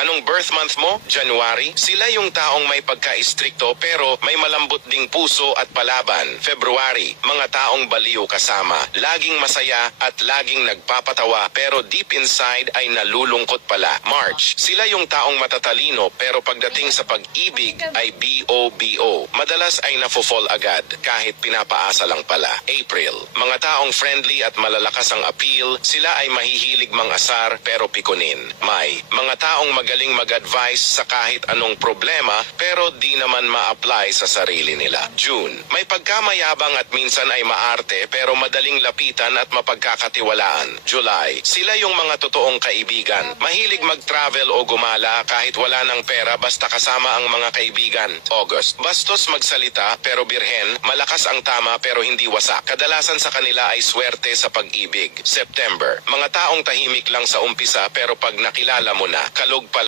Anong birth month mo? January? Sila yung taong may pagka-istrikto pero may malambot ding puso at palaban. February? Mga taong baliw kasama. Laging masaya at laging nagpapatawa pero deep inside ay nalulungkot pala. March? Sila yung taong matatalino pero pagdating sa pag-ibig ay BOBO. Madalas ay nafo-fall agad kahit pinapaasa lang pala. April? Mga taong friendly at malalakas ang appeal. Sila ay mahihilig mangasar pero pikunin. May? Mga taong magaling mag-advise sa kahit anong problema pero di naman ma-apply sa sarili nila. June? May pagkamayabang at minsan ay maarte pero madaling lapitan at mapagkakatiwalaan. July? Sila yung mga totoong kaibigan. Mahilig mag-travel o gumala kahit wala ng pera basta kasama ang mga kaibigan. August? Bastos magsalita pero birhen, malakas ang tama pero hindi wasak. Kadalasan sa kanila ay swerte sa pag-ibig. September? Mga taong tahimik lang sa umpisa pero pag nakilala mo na, kalog pa